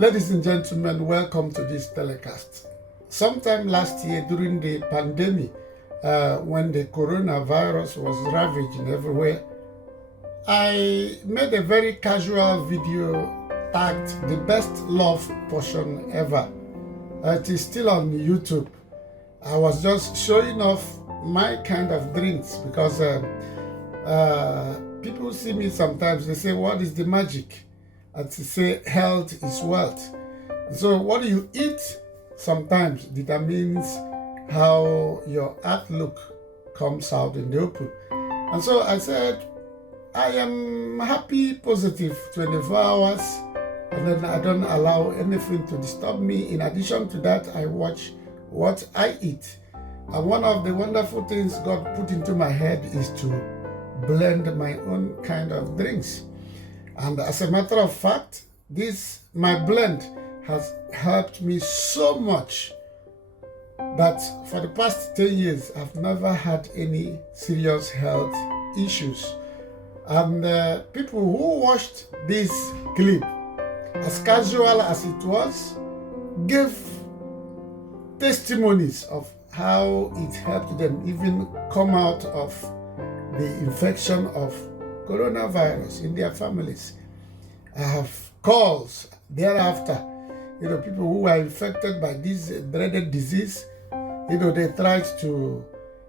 Ladies and gentlemen, welcome to this telecast. Sometime last year during the pandemic, when the coronavirus was ravaging everywhere, I made a very casual video tagged the best love potion ever. It is still on YouTube. I was just showing off my kind of drinks because people see me sometimes, they say, what is the magic? And to say health is wealth. So what you eat sometimes determines how your outlook comes out in the open. And so I said, I am happy, positive 24 hours, and then I don't allow anything to disturb me. In addition to that, I watch what I eat. And one of the wonderful things God put into my head is to blend my own kind of drinks. And as a matter of fact, my blend has helped me so much that for the past 10 years, I've never had any serious health issues. And people who watched this clip, as casual as it was, gave testimonies of how it helped them even come out of the infection of coronavirus in their families. I have calls thereafter, people who were infected by this dreaded disease, they tried to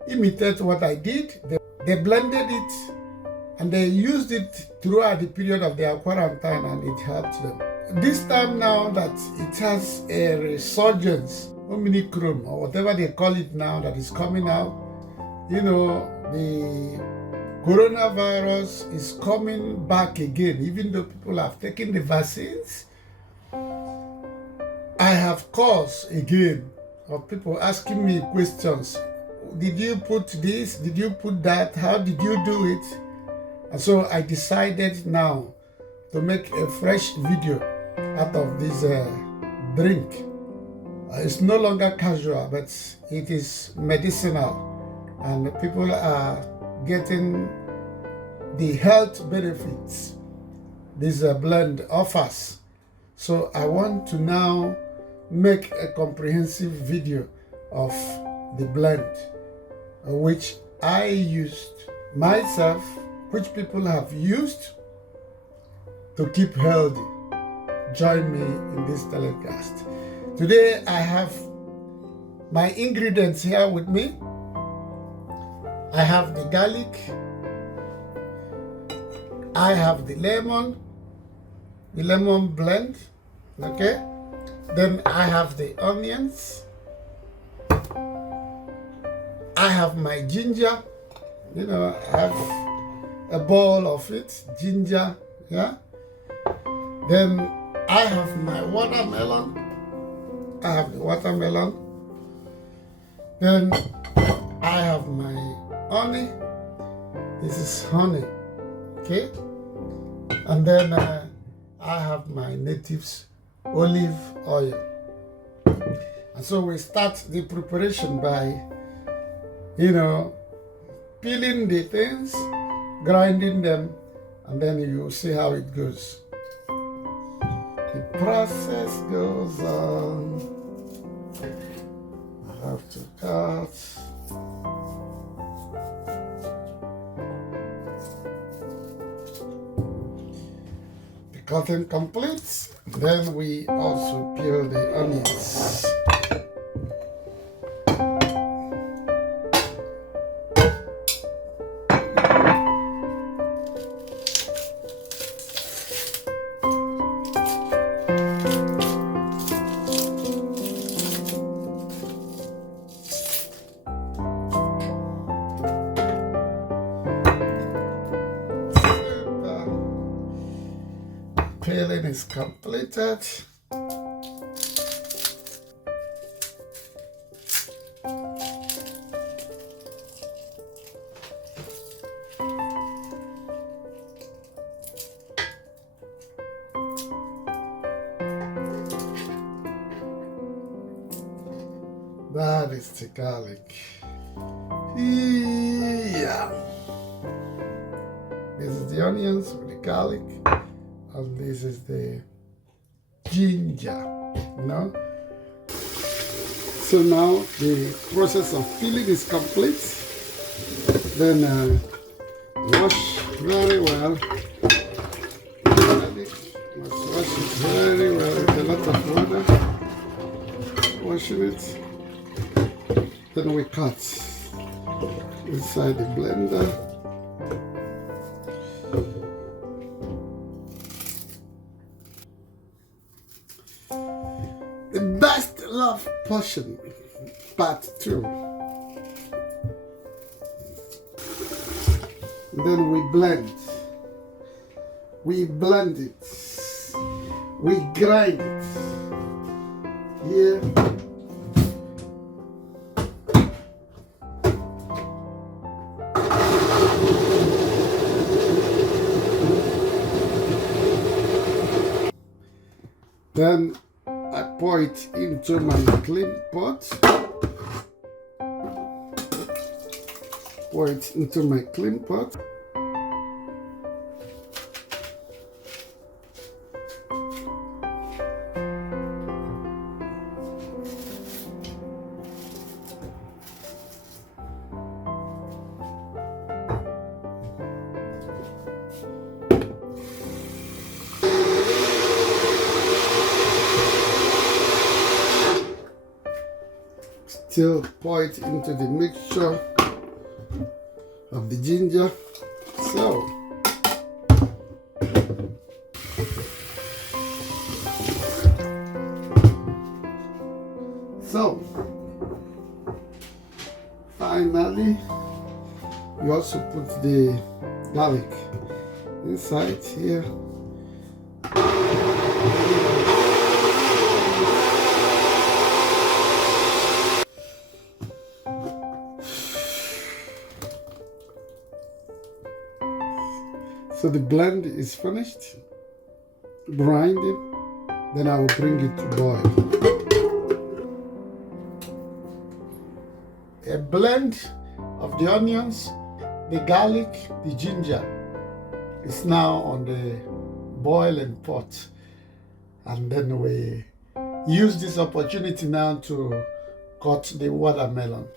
imitate what I did. They blended it and they used it throughout the period of their quarantine, and it helped them. This time now that it has a resurgence, Omicron or whatever they call it now, that is coming out, the coronavirus is coming back again. Even though people have taken the vaccines, I have calls again of people asking me questions. Did you put this? Did you put that? How did you do it? And so I decided now to make a fresh video out of this drink. It's no longer casual, but it is medicinal, and people are getting the health benefits this blend offers. So I want to now make a comprehensive video of the blend, which I used myself, which people have used to keep healthy. Join me in this telecast. Today I have my ingredients here with me. I have the garlic, I have the lemon blend, okay? Then I have the onions, I have my ginger, I have a bowl of it, ginger, yeah? Then I have my watermelon, I have the watermelon. Then I have my honey, this is honey, okay? And then I have my native's olive oil. And so we start the preparation by, peeling the things, grinding them, and then you see how it goes. The process goes on. I have to cut. Cutting completes, then we also peel the onions. Peeling is completed. That is the garlic. Yeah. This is the onions with the garlic, and this is the ginger, you know. So now the process of peeling is complete. Then wash very well. Must wash it very well with a lot of water. Washing it. Then we cut inside the blender. The best love portion, part 2. Then we blend. We blend it. We grind it. Here. Then I pour it into my clean pot. Pour it into my clean pot. Still pour it into the mixture of the ginger. So finally, you also put the garlic inside here. So the blend is finished, grinding, then I will bring it to boil. A blend of the onions, the garlic, the ginger is now on the boiling pot. And then we use this opportunity now to cut the watermelon.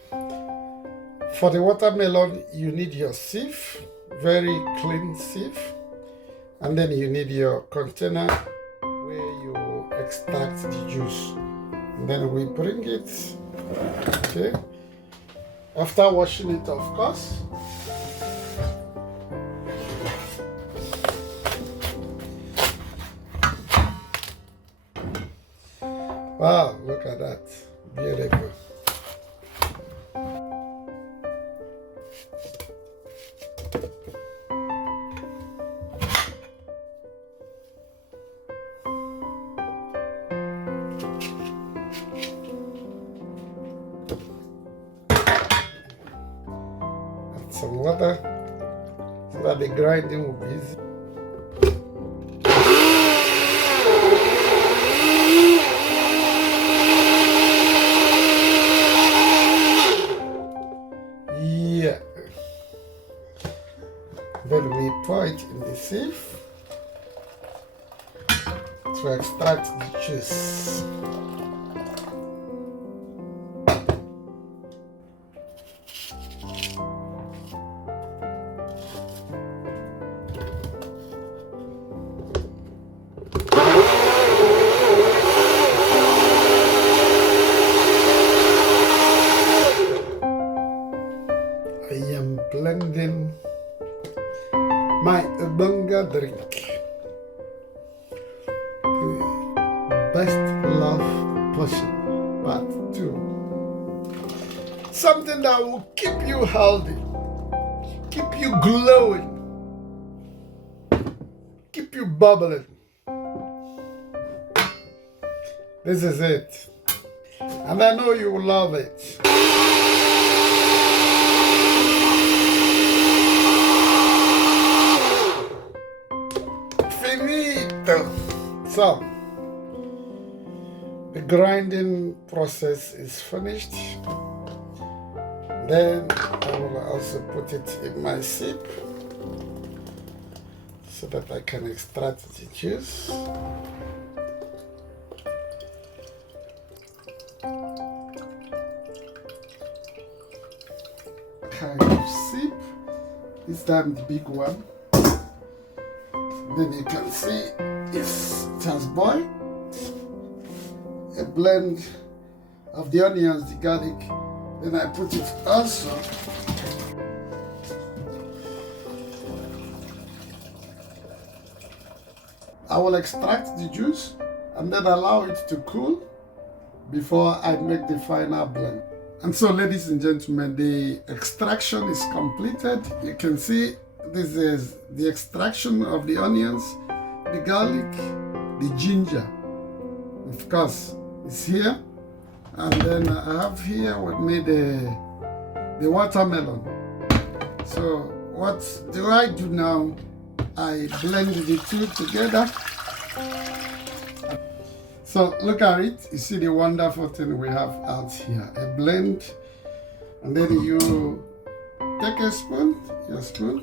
For the watermelon, you need your sieve. Very clean sieve, and then you need your container where you extract the juice, and then we bring it, okay, after washing it, of course. Wow, look at that, beautiful. Some water so that the grinding will be easy. Yeah. Then we pour it in the sieve to extract the juice. I am blending my Ubunga drink. The best love potion, part 2. Something that will keep you healthy, keep you glowing, keep you bubbling. This is it. And I know you will love it. So, the grinding process is finished. Then I will also put it in my sieve so that I can extract the juice. This time the big one. Then you can see it has boiled. A blend of the onions, the garlic. Then I put it also. I will extract the juice and then allow it to cool before I make the final blend. And so, ladies and gentlemen, the extraction is completed. You can see this is the extraction of the onions, the garlic, the ginger. Of course, it's here. And then I have here with me the watermelon. So what do I do now? I blend the two together. So look at it. You see the wonderful thing we have out here. A blend. And then you take a spoon, your spoon,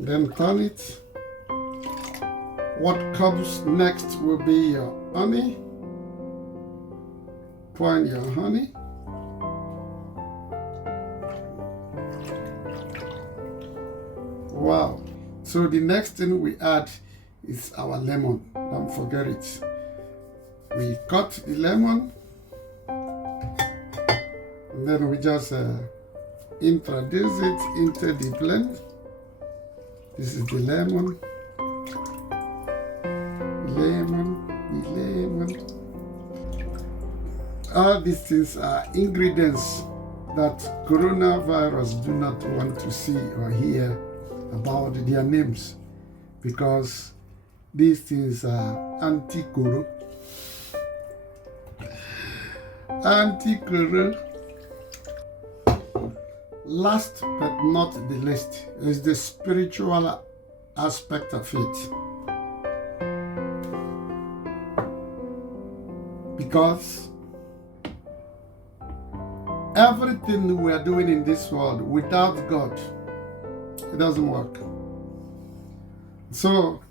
then turn it. What comes next will be your honey. Pour in your honey. Wow. So the next thing we add is our lemon. Don't forget it. We cut the lemon and then we just introduce it into the blend. This is the lemon. Lemon. All these things are ingredients that coronavirus do not want to see or hear about their names, because these things are anti-coro. Last but not the least is the spiritual aspect of it. Because everything we are doing in this world without God, it doesn't work. So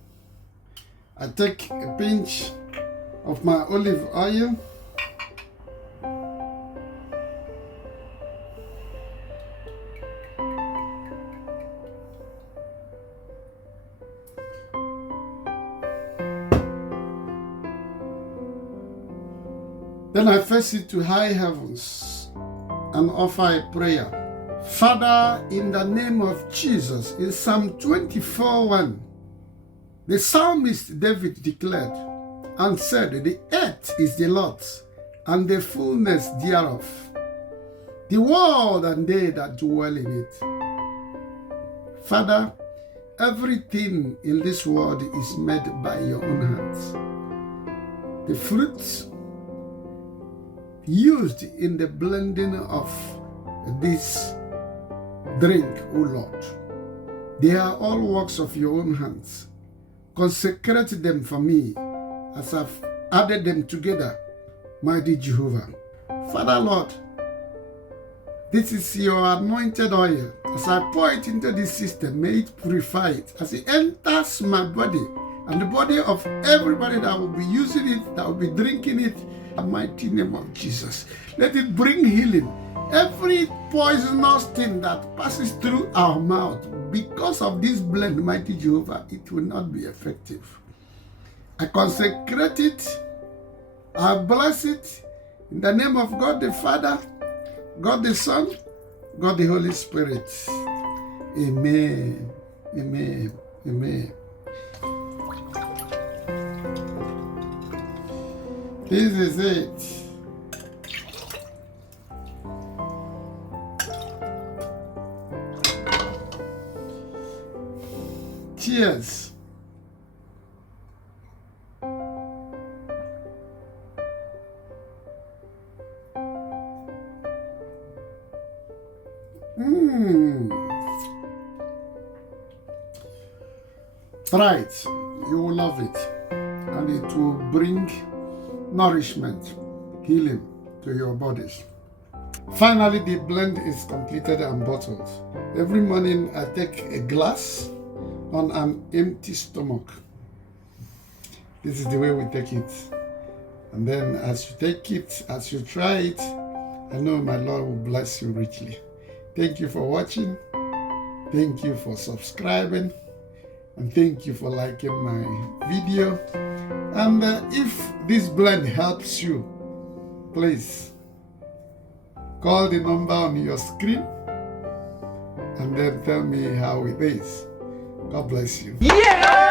I take a pinch of my olive oil. Then I face it to high heavens and offer a prayer. Father, in the name of Jesus, in Psalm 24:1, the psalmist David declared and said, the earth is the Lord's, and the fullness thereof, the world and they that dwell in it. Father, everything in this world is made by your own hands. The fruits used in the blending of this drink, O Lord, they are all works of your own hands. Consecrate them for me as I've added them together, mighty Jehovah. Father, Lord, this is your anointed oil. As I pour it into this system, may it purify it. As it enters my body and the body of everybody that will be using it, that will be drinking it, in the mighty name of Jesus, let it bring healing. Every poisonous thing that passes through our mouth, because of this blend, mighty Jehovah, it will not be effective. I consecrate it. I bless it in the name of God the Father, God the Son, God the Holy Spirit. Amen. Amen. Amen. This is it. Cheers. Try it. You will love it. And it will bring nourishment, healing to your bodies. Finally, the blend is completed and bottled. Every morning I take a glass on an empty stomach. This is the way we take it. And then as you take it, as you try it, I know my Lord will bless you richly. Thank you for watching. Thank you for subscribing. And thank you for liking my video. And if this blend helps you, please call the number on your screen and then tell me how it is. God bless you. Yeah!